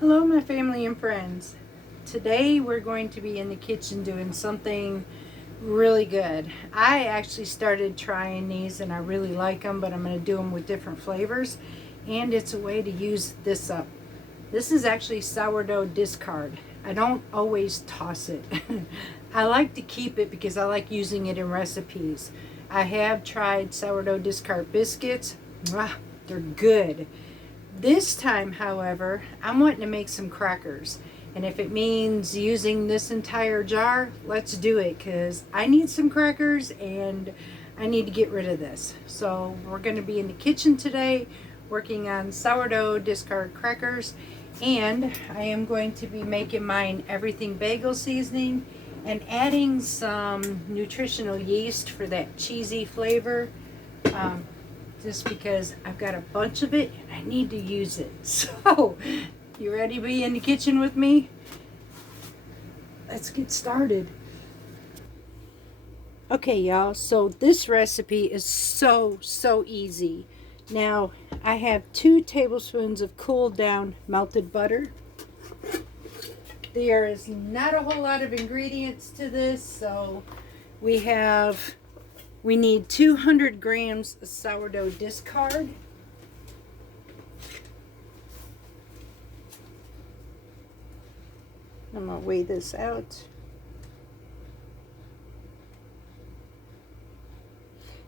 Hello, my family and friends. Today we're going to be in the kitchen doing something really good. I actually started trying these and I really like them, but I'm going to do them with different flavors. And it's a way to use this up. This is actually sourdough discard. I don't always toss it. I like to keep it because I like using it in recipes. I have tried sourdough discard biscuits. They're good. This time, however, I'm wanting to make some crackers. And if it means using this entire jar, let's do it because I need some crackers and I need to get rid of this. So we're going to be in the kitchen today working on sourdough discard crackers. And I am going to be making mine everything bagel seasoning and adding some nutritional yeast for that cheesy flavor. Just because I've got a bunch of it and I need to use it. So, you ready to be in the kitchen with me? Let's get started. Okay, y'all, so this recipe is so easy. Now, I have 2 tablespoons of cooled down melted butter. There is not a whole lot of ingredients to this, so we need 200 grams of sourdough discard. I'm going to weigh this out.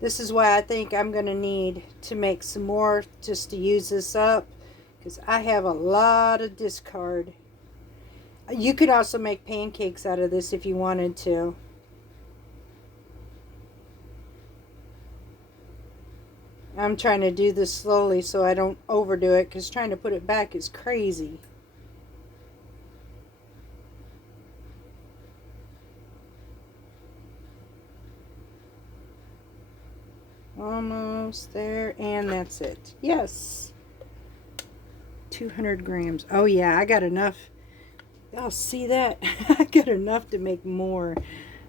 This is why I think I'm going to need to make some more just to use this up, because I have a lot of discard. You could also make pancakes out of this if you wanted to. I'm trying to do this slowly so I don't overdo it, because trying to put it back is crazy. Almost there, and that's it. Yes. 200 grams. Oh yeah, I got enough. Y'all see that? I got enough to make more.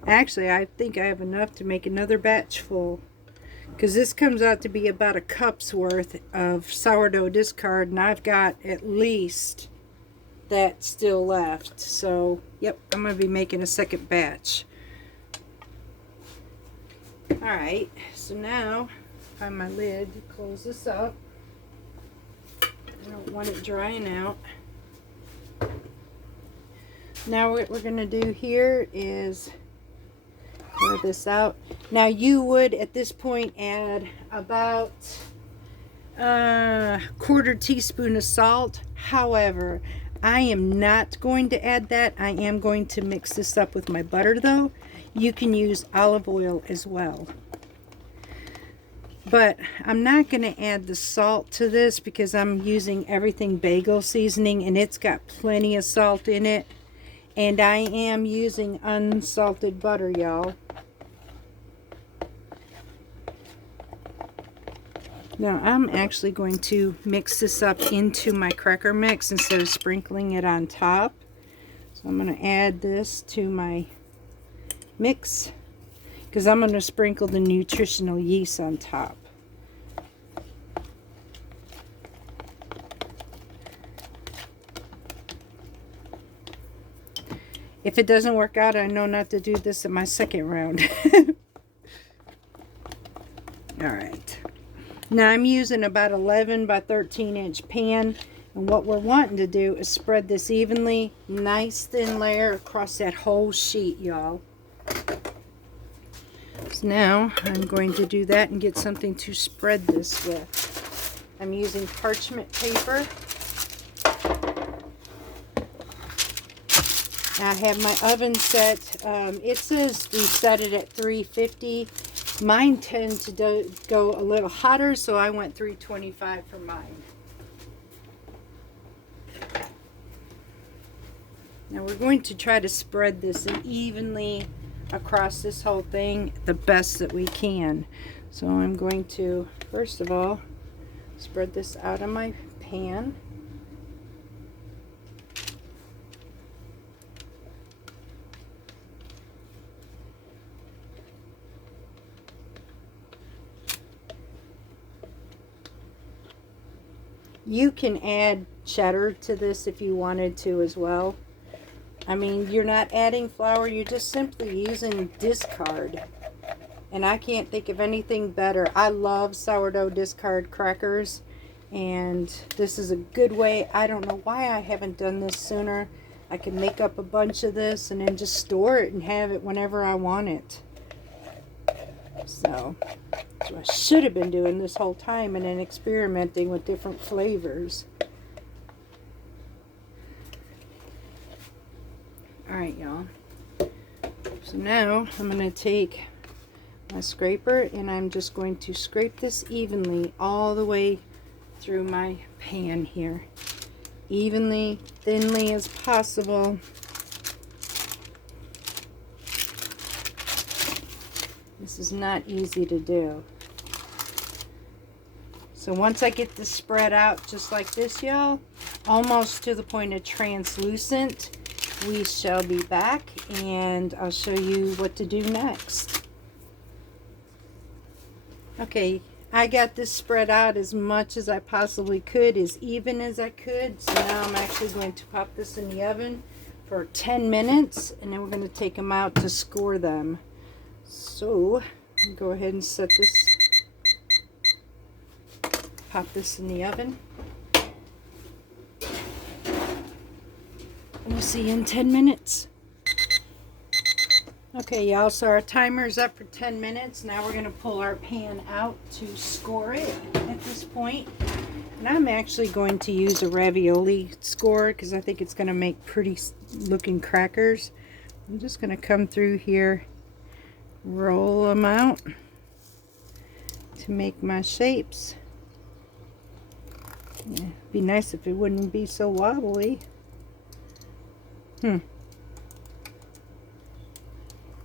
Actually, I think I have enough to make another batch full. Because this comes out to be about a cup's worth of sourdough discard, and I've got at least that still left. So, yep, I'm going to be making a second batch. Alright, so now, find my lid, close this up. I don't want it drying out. Now what we're going to do here is pour this out. Now you would at this point add about a quarter teaspoon of salt. However, I am not going to add that. I am going to mix this up with my butter though. You can use olive oil as well. But I'm not going to add the salt to this because I'm using everything bagel seasoning and it's got plenty of salt in it. And I am using unsalted butter, y'all. Now I'm actually going to mix this up into my cracker mix instead of sprinkling it on top. So I'm going to add this to my mix because I'm going to sprinkle the nutritional yeast on top. If it doesn't work out, I know not to do this in my second round. Alright. Now I'm using about 11 by 13 inch pan. And what we're wanting to do is spread this evenly, nice thin layer across that whole sheet, y'all. So now I'm going to do that and get something to spread this with. I'm using parchment paper. I have my oven set. It says we set it at 350. Mine tend to go a little hotter, so I went 325 for mine. Now we're going to try to spread this evenly across this whole thing the best that we can. So I'm going to, first of all, spread this out on my pan. You can add cheddar to this if you wanted to as well. I mean, you're not adding flour, you're just simply using discard. And I can't think of anything better. I love sourdough discard crackers, and this is a good way. I don't know why I haven't done this sooner. I can make up a bunch of this and then just store it and have it whenever I want it. So I should have been doing this whole time and then experimenting with different flavors. Alright, y'all. So now I'm going to take my scraper and I'm just going to scrape this evenly all the way through my pan here. Evenly, thinly as possible. This is not easy to do. So once I get this spread out just like this, y'all, almost to the point of translucent, we shall be back and I'll show you what to do next. Okay, I got this spread out as much as I possibly could, as even as I could. So now I'm actually going to pop this in the oven for 10 minutes and then we're going to take them out to score them. So go ahead and set this, pop this in the oven. We'll see you in 10 minutes. Okay, y'all, so our timer is up for 10 minutes. Now we're going to pull our pan out to score it at this point. And I'm actually going to use a ravioli score because I think it's going to make pretty looking crackers. I'm just going to come through here, roll them out to make my shapes. Yeah, it'd be nice if it wouldn't be so wobbly.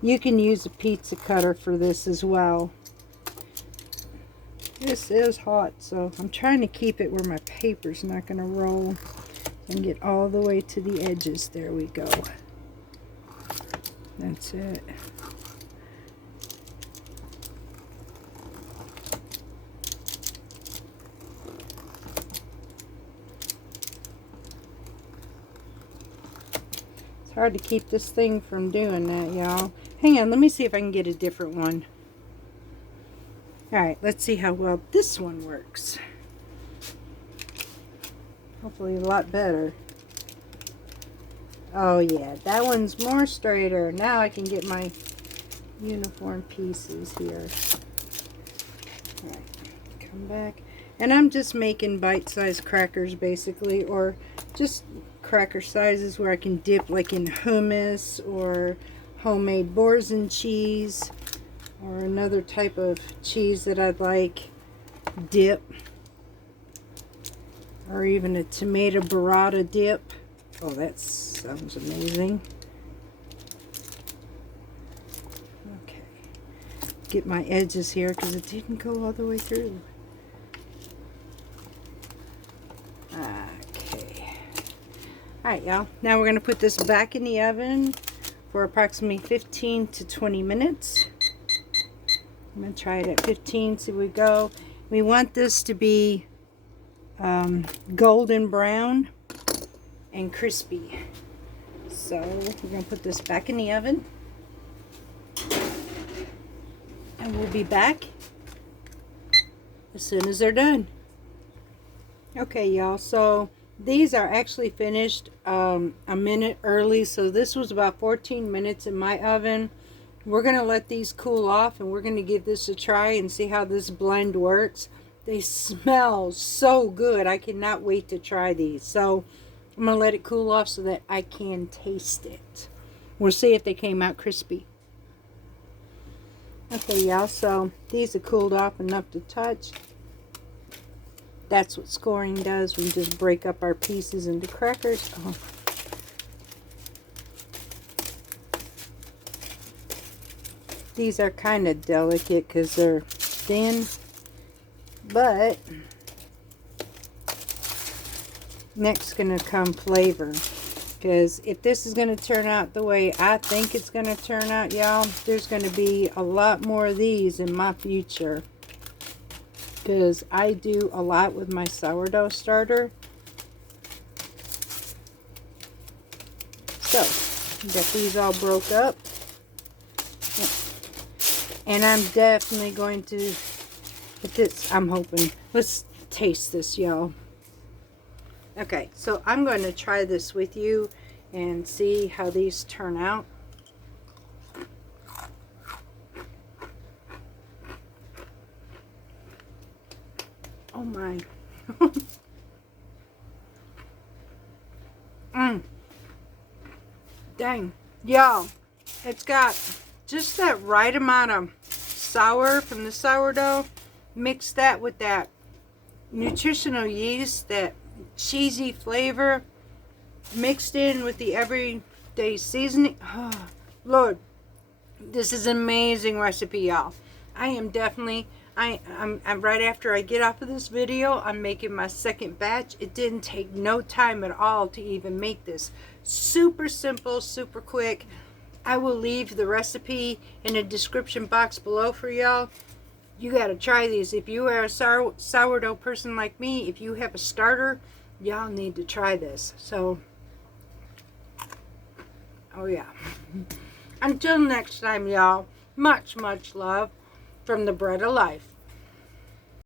You can use a pizza cutter for this as well. This is hot, so I'm trying to keep it where my paper's not going to roll and get all the way to the edges. There we go. That's it. It's hard to keep this thing from doing that, y'all. Hang on, let me see if I can get a different one. Alright, let's see how well this one works. Hopefully a lot better. Oh yeah, that one's more straighter. Now I can get my uniform pieces here. Alright, come back. And I'm just making bite-sized crackers basically, or just cracker sizes where I can dip like in hummus or homemade boursin cheese or another type of cheese that I'd like dip, or even a tomato burrata dip. Oh, that sounds amazing. Okay, get my edges here because it didn't go all the way through. Okay. Alright, y'all. Now we're going to put this back in the oven for approximately 15 to 20 minutes. I'm going to try it at 15, see where we go. We want this to be golden brown and crispy. So we're going to put this back in the oven. And we'll be back as soon as they're done. Okay, y'all. So these are actually finished a minute early. So this was about 14 minutes in my oven. We're going to let these cool off and we're going to give this a try and see how this blend works. They smell so good. I cannot wait to try these. So I'm going to let it cool off so that I can taste it. We'll see if they came out crispy. Okay, y'all. So these are cooled off enough to touch. That's what scoring does. We just break up our pieces into crackers. Oh. These are kind of delicate because they're thin, but next gonna come flavor. Because if this is gonna turn out the way I think it's gonna turn out, y'all, there's gonna be a lot more of these in my future. because I do a lot with my sourdough starter. So, got these all broke up. Yep. And I'm definitely going to put this, I'm hoping. Let's taste this, y'all. Okay, so I'm going to try this with you and see how these turn out. Oh my. Dang. Y'all, it's got just that right amount of sour from the sourdough. Mix that with that nutritional yeast, that cheesy flavor, mixed in with the everyday seasoning. Oh, Lord, this is an amazing recipe, y'all. I am definitely, I'm right after I get off of this video, I'm making my second batch. It didn't take no time at all to even make this. Super simple, super quick. I will leave the recipe in the description box below for y'all. You got to try these. If you are a sourdough person like me, if you have a starter, y'all need to try this. So, oh yeah. Until next time, y'all, much, much love from the Bread of Life.